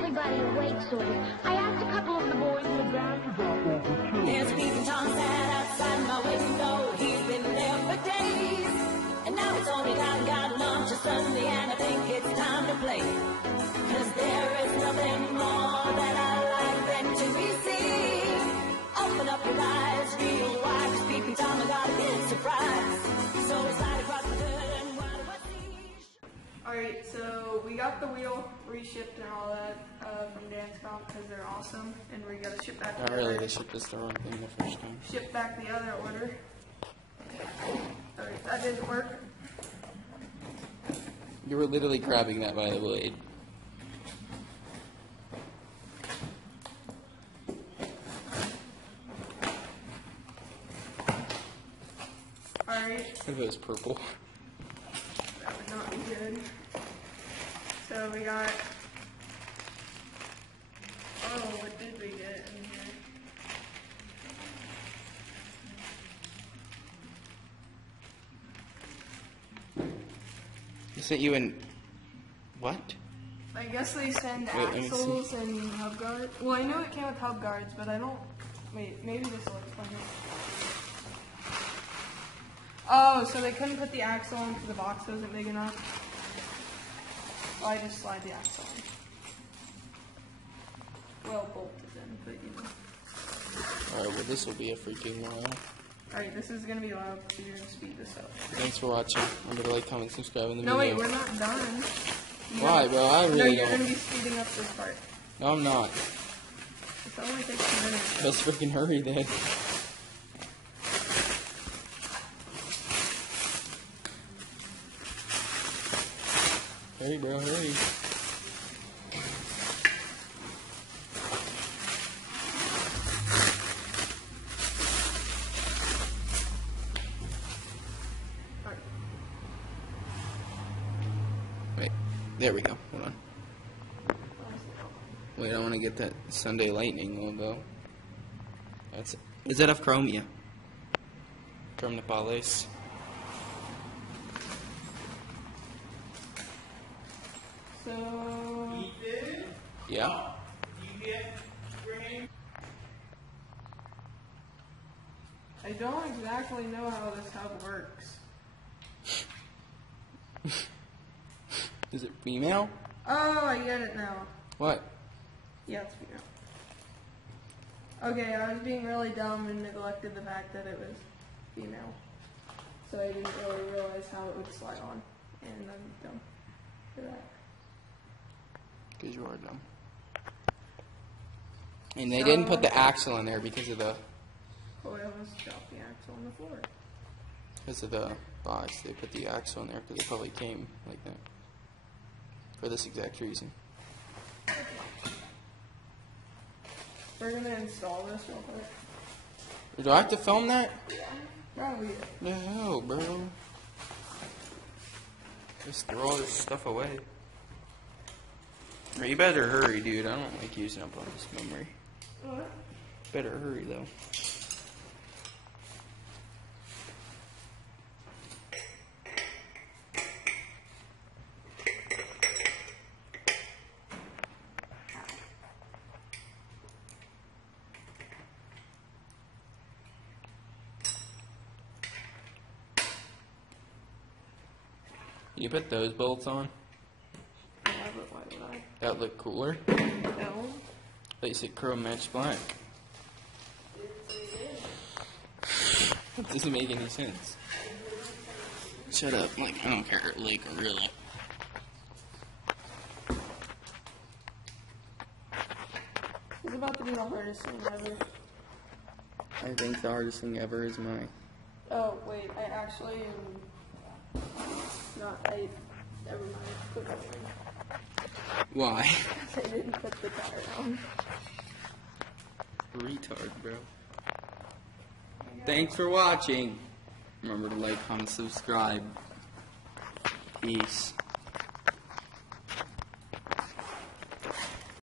everybody awake, sort of. I asked a couple of the boys in the ground about over too. There's Peeping Tom sat outside my window. He's been there for days. And now it's only time, got lunch to Sunday, and I think it's time to play. 'Cause there is nothing more that I like than to be seen. Open up your eyes, real wide, 'cause Peeping Tom, I got a big surprise. So we slide across the hood and what do I see? Alright, so we got the wheel reshipped and all that from Dance Comp because they're awesome, and we got to ship back. Not really, they shipped us the wrong thing the first time. Ship back the other order. Alright, that didn't work. You were literally grabbing that by the blade. Alright, What if it was purple? that would not be good. So we got. Oh, what did we get in here? They sent you in... What? I guess they send Wait, let me axles and hub guards. Well, I know it came with hub guards, but I don't. Wait, maybe this will explain it. Oh, so they couldn't put the axle in because the box wasn't big enough. Well, I just slide the axle in. Well, bolted in, but you know. Alright, well this will be a freaking while. Alright, this is gonna be loud, so you're gonna speed this up. Thanks for watching. Remember to like, comment, subscribe in the No, video. wait, we're not done. Why, bro? I No, really you're don't. gonna be speeding up this part. No, I'm not. It only takes a minute. Let's freaking hurry then. Hurry, bro, hurry. Alright. Wait, there we go. Hold on. Wait, I want to get that Sunday Lightning logo. That's it. Is that of Chromia? Chrome Nepales. So. Yeah? I don't exactly know how this hub works. Is it female? Oh, I get it now. What? Yeah, it's female. Okay, I was being really dumb and neglected the fact that it was female. So I didn't really realize how it would slide on. And I'm dumb for that. Because you are dumb. And they didn't put the axle in there because of the Oh, I almost dropped the axle on the floor. box. They put the axle in there because it probably came like that. For this exact reason. We're gonna install this real quick. Do I have to film that? Probably. The hell, bro? Just throw all this stuff away. You better hurry, dude. I don't like using up all this memory. What? Better hurry, though. You put those bolts on? Yeah, but why would I? That look cooler. No. They said chrome match black. That doesn't make any sense. Shut up. Like, I don't care. Like, really. It's about to be the hardest thing ever. I think the hardest thing ever is my... Oh, wait, I actually am not, never mind, put that in. Why? I didn't put the tire on. Retard, bro. Thanks for watching. Remember to like, comment, subscribe. Peace.